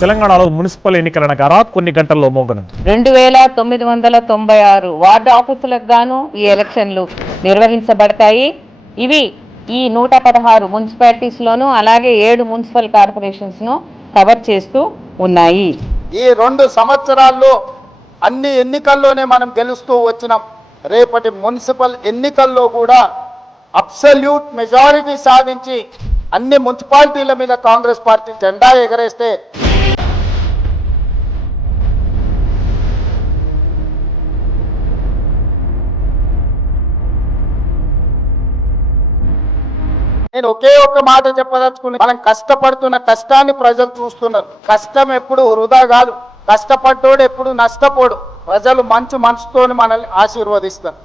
తెలంగాణలో మున్సిపల్ ఎన్నికలనగా కొన్ని గంటల్లో మోగనుంది. 2996 వార్డు ఆఫీసులకు గాను ఈ ఎలక్షన్లు నిర్వహించబడతాయి. ఇవి ఈ 116 మున్సిపాలిటీస్లోనూ అలాగే 7 మున్సిపల్ కార్పొరేషన్స్ను కవర్ చేస్తూ ఉన్నాయి. ఈ 2 సంవత్సరాల్లో అన్ని ఎన్నికల్లోనే మనం గెలుస్తూ వచ్చినాం. రేపటి మున్సిపల్ ఎన్నికల్లో కూడా అబ్సల్యూట్ మెజారిటీ సాధించి అన్ని మున్సిపాలిటీల మీద కాంగ్రెస్ పార్టీ జెండా ఎగరేస్తే నేను ఒకే ఒక్క మాట చెప్పదలుచుకుని, మనం కష్టపడుతున్న కష్టాన్ని ప్రజలు చూస్తున్నారు. కష్టం ఎప్పుడు వృధా కాదు, కష్టపడ్డోడు ఎప్పుడు నష్టపోడు. ప్రజలు మంచు మనసుతోని మనల్ని ఆశీర్వదిస్తారు.